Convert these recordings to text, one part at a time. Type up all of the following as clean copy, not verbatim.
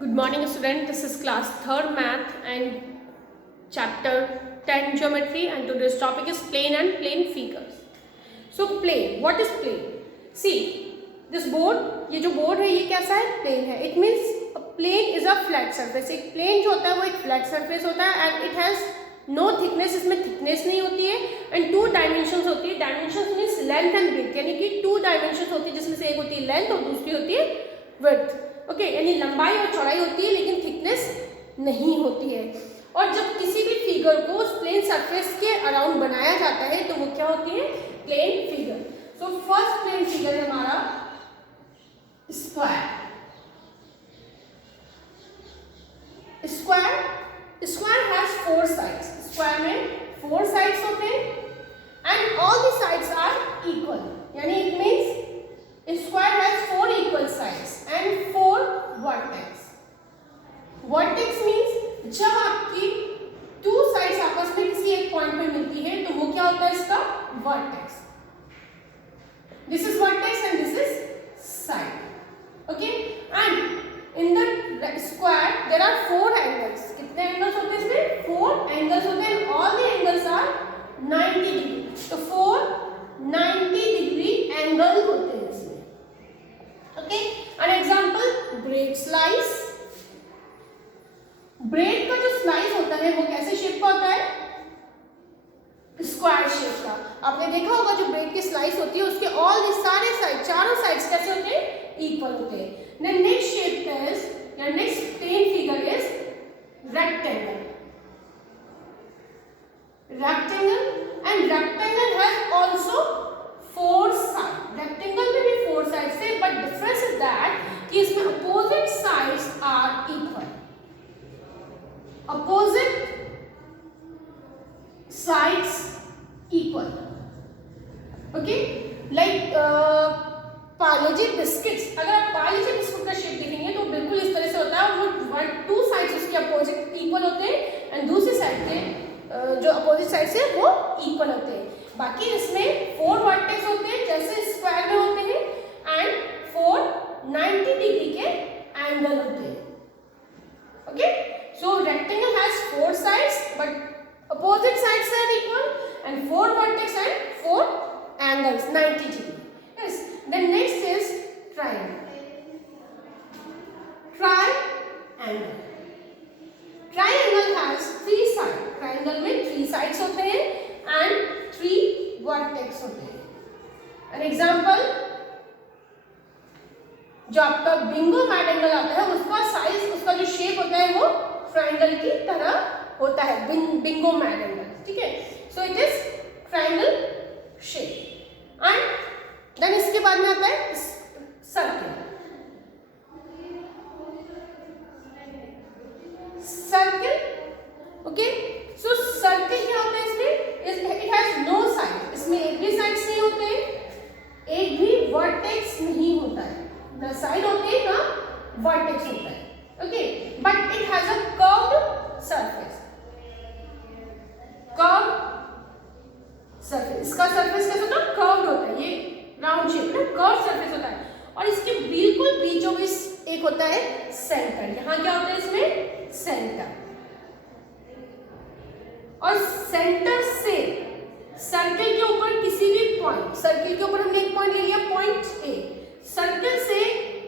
Good morning student, this is class 3rd math and chapter 10 geometry and today's topic is plane and plane figures. So plane, what is plane? See, this board, ये जो board है ये कैसा है? Plane है. It means a plane is a flat surface. एक plane जो होता है वो एक flat surface होता है and it has no thickness, इसमें thickness नहीं होती है and two dimensions होती है. Dimensions means length and width, यानी कि two dimensions होती है जिसमें से एक होती है length और दूसरी होती है width. ओके यानी लंबाई और चौड़ाई होती है लेकिन थिकनेस नहीं होती है. और जब किसी भी फिगर को उस प्लेन सरफेस के अराउंड बनाया जाता है तो वो क्या होती है? Plane figure. So first plane figure है हमारा स्क्वायर. Square has 4 sides. स्क्वायर में 4 साइड्स होते हैं and all the sides are equal, यानी it means square has 4 equal sides and 4 vertex. Vertex means जब आपकी 2 sides आपस में किसी एक पॉइंट पे मिलती है तो वो क्या होता है? इसका vertex. This is vertex and this is side. Okay, and in the square there are 4 angles. कितने angles होते हैं इसमें? 4 angles होते हैं. All the angles are 90 degree. तो 4 90 degree angle होते हैं इसमें. Okay, an example, bread slice. Bread का जो स्लाइस होता है वो कैसे शेप का होता है? स्क्वायर शेप का. आपने देखा होगा जो ब्रेड की स्लाइस होती है उसके ऑल द सारे साइड, चारों साइड्स कैसे होते हैं? इक्वल होते हैं. देन नेक्स्ट शेप इज या next plane figure is rectangle. And rectangle has also 4 side. Rectangle में भी 4 साइड्स है बट डिफरेंस इज दैट कि इसमें opposite sides are equal. Opposite sides equal. Okay, like Parle-G biscuits. अगर आप पार्ले-जी बिस्कुट का shape देखेंगे तो बिल्कुल इस तरह से होता है. वो 2 साइड्स उसके अपोजिट इक्वल होते हैं एंड दूसरी साइड के जो अपोजिट साइड से वो इक्वल होते हैं. बाकी इसमें 4 वर्टेक्स होते हैं जैसे स्क्वायर में होते हैं एंड 4 90 डिग्री के एंगल होते हैं. Okay, so rectangle has 4 sides but opposite sides are equal and 4 vertex and 4 angles 90 degree. Yes, then next is triangle. Triangle has 3 side. Triangle में 3 साइड्स होते हैं एंड 3 वर्टेक्स होते हैं. एन एग्जाम्पल, जो आपका बिंगो मैटेंगल आता है उसका साइज, उसका जो शेप होता है वो ट्रायंगल की तरह होता है. बिंगो मैटेंगल. ठीक है, so it is triangle shape. And then इसके बाद में आता है सर्किल. ओके, सो सर्किल क्या होता है इसमें? It has no side. इसमें एक भी साइड्स नहीं होते, एक भी वर्टेक्स नहीं होता है. ना साइड होते हैं ना वर्टेक्स होता है. Okay, but it has a curved surface. Curved surface. इसका सरफेस कैसा होता है? कर्व्ड होता है. ये राउंड शेप में कर्व्ड सरफेस होता है और इसके बिल्कुल बीचों बीच एक होता है सेंटर. यहाँ क्या होता है? इसमें सेंटर. और सेंटर से सर्किल के ऊपर किसी भी पॉइंट, सर्किल के ऊपर हमने एक पॉइंट ले लिया पॉइंट ए. सर्किल से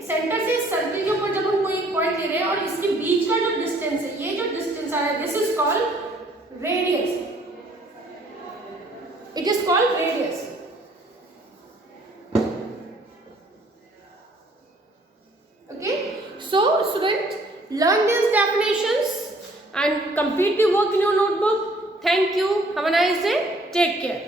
सेंटर से सर्किल के ऊपर जब हम कोई एक पॉइंट ले रहे हैं और इसके बीच का जो डिस्टेंस है, ये जो डिस्टेंस आ रहा है, this is called radius. It is called radius. Okay, so student, learn these definitions and complete the work in your notebook. Thank you. Have a nice day. Take care.